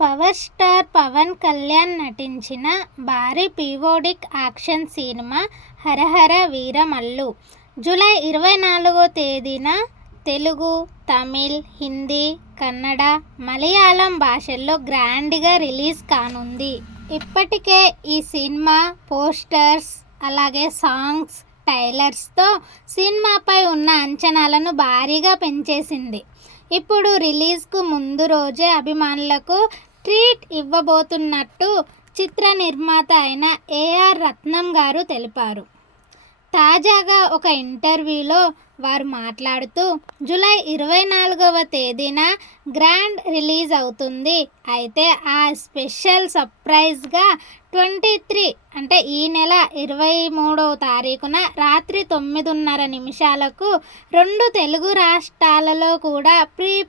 Power star Pawan Kalyan నటించిన భారీ periodic action cinema హరహర Veeramallu July 24వ తేదీన తెలుగు, తమిళ్, హిందీ, కన్నడ, మలయాళం భాషల్లో గ్రాండ్గా రిలీజ్ కానుంది. ఇప్పటికే ఈ సినిమా పోస్టర్స్ అలాగే సాంగ్స్ ట్రైలర్స్తో సినిమాపై ఉన్న అంచనాలను భారీగా పెంచేసింది. ఇప్పుడు రిలీజ్కు ముందు రోజే అభిమానులకు ట్రీట్ ఇవ్వబోతున్నట్టు చిత్ర నిర్మాత అయిన ఏఆర్ రత్నం గారు తెలిపారు. తాజాగా ఒక ఇంటర్వ్యూలో వారు మాట్లాడుతూ జూలై 24వ తేదీన గ్రాండ్ రిలీజ్ అవుతుంది. అయితే ఆ స్పెషల్ సర్ప్రైజ్గా 23 అంటే ఈ నెల 23వ తారీఖున రాత్రి 9:30 నిమిషాలకు 2 తెలుగు రాష్ట్రాలలో కూడా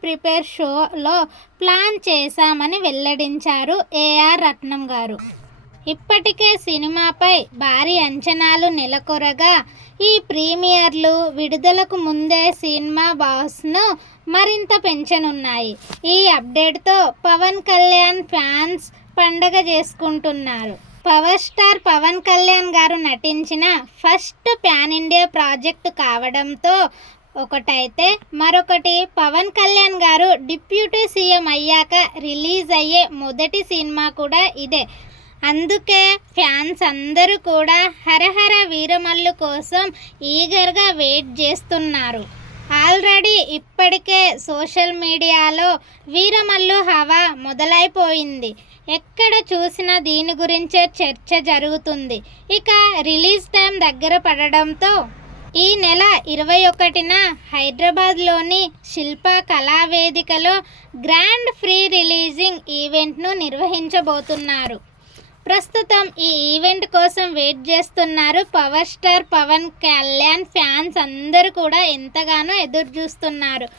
ప్రిపేర్ షోలో ప్లాన్ చేశామని వెల్లడించారు ఏఆర్ రత్నం గారు. ఇప్పటికే సినిమాపై భారీ అంచనాలు నెలకొరగా ఈ ప్రీమియర్లు విడుదలకు ముందే సినిమా బాస్ను మరింత పెంచనున్నాయి. ఈ అప్డేట్తో పవన్ కళ్యాణ్ ఫ్యాన్స్ పండగ చేసుకుంటున్నారు. పవర్ స్టార్ పవన్ కళ్యాణ్ గారు నటించిన ఫస్ట్ పాన్ ఇండియా ప్రాజెక్టు కావడంతో ఒకటైతే మరొకటి పవన్ కళ్యాణ్ గారు డిప్యూటీ సీఎం అయ్యాక రిలీజ్ అయ్యే మొదటి సినిమా కూడా ఇదే. అందుకే ఫ్యాన్స్ అందరూ కూడా హరహర వీరమల్లు కోసం ఈగర్గా వెయిట్ చేస్తున్నారు. ఆల్రెడీ ఇప్పటికే సోషల్ మీడియాలో వీరమల్లు హవా మొదలైపోయింది. ఎక్కడ చూసినా దీని గురించే చర్చ జరుగుతుంది. ఇక రిలీజ్ టైం దగ్గర పడడంతో ఈ నెల 21న హైదరాబాద్లోని శిల్ప కళావేదికలో గ్రాండ్ ప్రీ రిలీజింగ్ ఈవెంట్ను నిర్వహించబోతున్నారు. ప్రస్తుతం ఈ ఈవెంట్ కోసం వెయిట్ చేస్తున్నారు power star Pawan Kalyan fans అందరూ కూడా ఎంతగానో ఎదురు చూస్తున్నారు.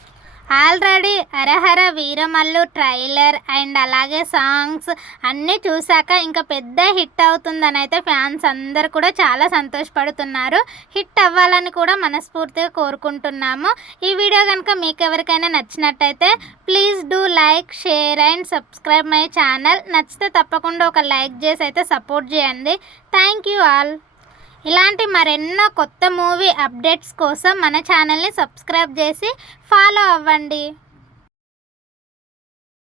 Already Harihara Veeramallu trailer and అలాగే సాంగ్స్ అన్నీ చూశాక ఇంకా పెద్ద హిట్ అవుతుందని అయితే ఫ్యాన్స్ అందరూ కూడా చాలా సంతోషపడుతున్నారు. హిట్ అవ్వాలని కూడా మనస్ఫూర్తిగా కోరుకుంటున్నాము. ఈ వీడియో కనుక మీకు ఎవరికైనా నచ్చినట్టయితే please do like, share and subscribe my channel. నచ్చితే తప్పకుండా ఒక లైక్ చేసి అయితే సపోర్ట్ చేయండి. Thank you all. ఇలాంటి మరెన్నో కొత్త మూవీ అప్డేట్స్ కోసం మన ఛానల్ని సబ్స్క్రైబ్ చేసి ఫాలో అవ్వండి.